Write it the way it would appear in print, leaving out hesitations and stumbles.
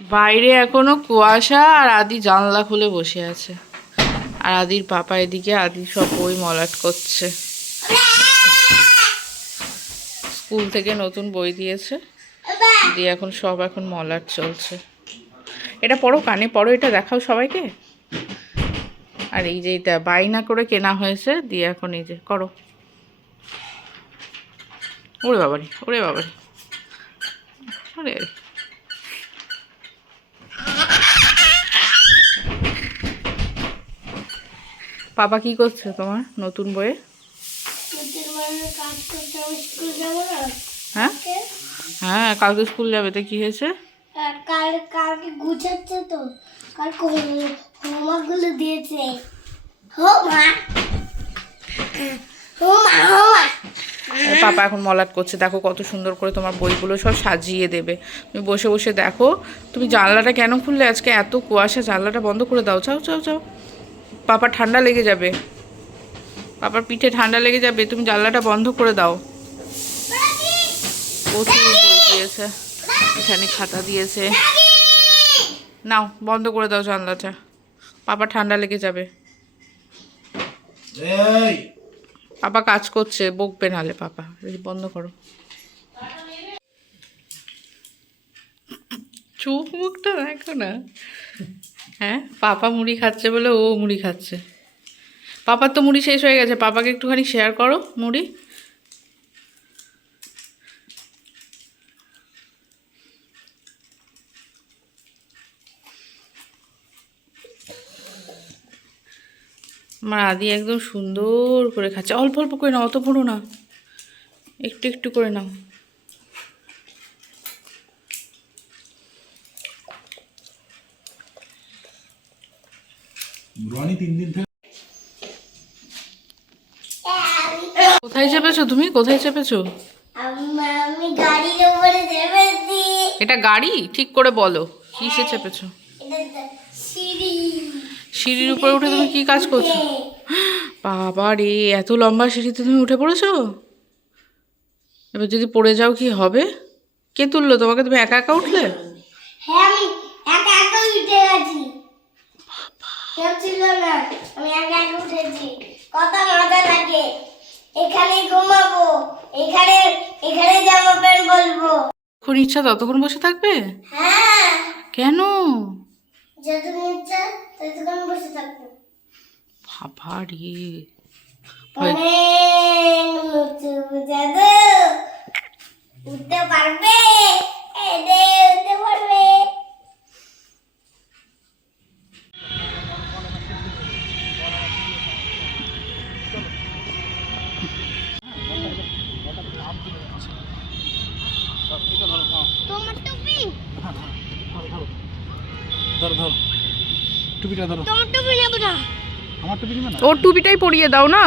বাইরে এখনো কুয়াশা, আর আদি জানলা খুলে বসে আছে। আর আদির পাপা এদিকে আদি সব বই মলাট করছে। স্কুল থেকে নতুন বই দিয়েছে, দিয়ে এখন সব মলাট চলছে। এটা পড়ো, কানে পড়ো, এটা দেখাও সবাইকে। আর এই যে এটা বায়না করে কেনা হয়েছে, দিয়ে এখন এই যে করো। ওরে বাবারে, ওরে বাবারে, ওরে। পাপা কি করছে তোমার নতুন বইয়ে? হ্যাঁ হ্যাঁ, কালকে স্কুল যাবে, তো কি হয়েছে? কালকে গুছাচ্ছে তো, কালকে হোমওয়ার্ক গুলো দিয়েছে। পাপা এখন মলাট করছে। দেখো কত সুন্দর করে তোমার বইগুলো সব সাজিয়ে দেবে। তুমি বসে বসে দেখো। তুমি জানলাটা কেন খুললে আজকে? এত কুয়াশা, জানলাটা বন্ধ করে দাও। চাও চাও চাও, পাপা ঠান্ডা লেগে যাবে, পাপার পিঠে ঠান্ডা লেগে যাবে। তুমি জানলাটা বন্ধ করে দাও। প্রচুর বই দিয়েছে, এখানে খাতা দিয়েছে। নাও বন্ধ করে দাও জানলাটা, পাপা ঠান্ডা লেগে যাবে। পাপা কাজ করছে, বকবে নালে পাপা। বন্ধ করো, চোখ মুখটা দেখো না। হ্যাঁ, পাপা মুড়ি খাচ্ছে বলে ও মুড়ি খাচ্ছে। পাপার তো মুড়ি শেষ হয়ে গেছে, পাপাকে একটুখানি শেয়ার করো মুড়ি। আমার আদি একদম সুন্দর করে খাচ্ছে। অল্প অল্প করে নাও, অত পুরো না, একটু একটু করে নাও। কোথায় চেপেছো তুমি? কোথায় চেপেছো? আমি গাড়ির উপরে চেপেছি। এটা গাড়ি? ঠিক করে বলো, কিসে চেপেছো? সিঁড়ি। সিঁড়ির উপরে উঠে তুমি কি কাজ করছো? বাবা রে, এত লম্বা সিঁড়িতে তুমি উঠে পড়েছো? এবার যদি পড়ে যাও কি হবে? কে তুললো তোমাকে? তুমি একা একা উঠলে? হ্যাঁ, আমি একা একা উঠে গেছি, কেউ ছিল না, আমি একা একা উঠেছি। কত মজা লাগে। এখানে ঘুমাবো, এখানে এখানে জামা প্যান্ট বলবো। যখন ইচ্ছা ততক্ষণ বসে থাকবে? হ্যাঁ, কেন? যতক্ষণ ইচ্ছা ততক্ষণ বসে থাকবো। বাবা রে, অনেক উঁচু জাদু। উঠতে পারবে? উঠতে পারবে। তোমার টুপি, ধরো ধরো, টুপিটা ধরো। তোমার টুপি নেবো না। আমার টুপি নেবে না? ওর টুপিটাই পরিয়ে দাও না।